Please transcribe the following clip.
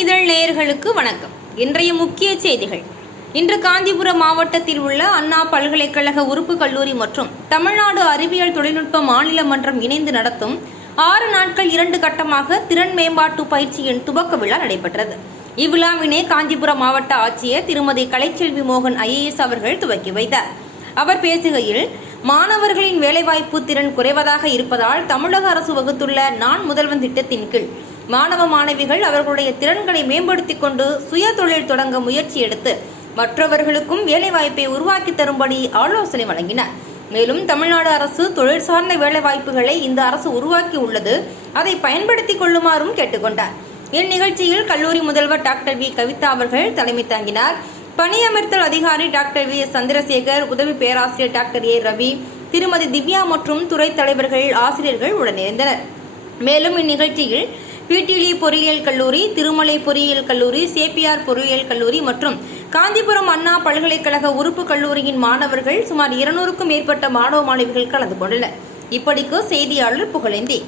இதழ் நேயர்களுக்கு வணக்கம். இன்றைய முக்கிய செய்திகள். இன்று காஞ்சிபுரம் மாவட்டத்தில் உள்ள அண்ணா பல்கலைக்கழக உறுப்பு கல்லூரி மற்றும் தமிழ்நாடு அறிவியல் தொழில்நுட்ப மாநில மன்றம் இணைந்து நடத்தும் 6 நாட்கள் 2 கட்டமாக திறன் மேம்பாட்டு பயிற்சியின் துவக்க விழா நடைபெற்றது. இவ்விழாவினை காஞ்சிபுரம் மாவட்ட ஆட்சியர் திருமதி கலைச்செல்வி மோகன் IAS அவர்கள் துவக்கி வைத்தார். அவர் பேசுகையில், மாணவர்களின் வேலைவாய்ப்பு திறன் குறைவதாக இருப்பதால் தமிழக அரசு வகுத்துள்ள நான் முதல்வன் திட்டத்தின் கீழ் மாணவ மாணவிகள் அவர்களுடைய திறன்களை மேம்படுத்திக் கொண்டு சுய தொழில் தொடங்க முயற்சி எடுத்து மற்றவர்களுக்கும் வேலைவாய்ப்பை உருவாக்கி தரும்படி ஆலோசனை வழங்கினார். மேலும் தமிழ்நாடு அரசு தொழில் சார்ந்த வேலைவாய்ப்புகளை இந்த அரசு உருவாக்கி உள்ளது, அதை பயன்படுத்திக் கொள்ளுமாறும் கேட்டுக்கொண்டார். இந்நிகழ்ச்சியில் கல்லூரி முதல்வர் டாக்டர் வி கவிதா அவர்கள் தலைமை தாங்கினார். பணியமர்த்தல் அதிகாரி டாக்டர் வி சந்திரசேகர், உதவி பேராசிரியர் டாக்டர் ஏ ரவி, திருமதி திவ்யா மற்றும் துறை தலைவர்கள், ஆசிரியர்கள் உடனிருந்தனர். மேலும் இந்நிகழ்ச்சியில் பிடிலி பொறியியல் கல்லூரி, திருமலை பொறியியல் கல்லூரி, சேப்பியார் பொறியியல் கல்லூரி மற்றும் காஞ்சிபுரம் அண்ணா பல்கலைக்கழக உறுப்பு கல்லூரியின் மாணவர்கள் சுமார் 200க்கும் மேற்பட்ட மாணவ மாணவிகள் கலந்து கொண்டனர். இப்படிக்கு செய்தியாளர் புகழேந்தி.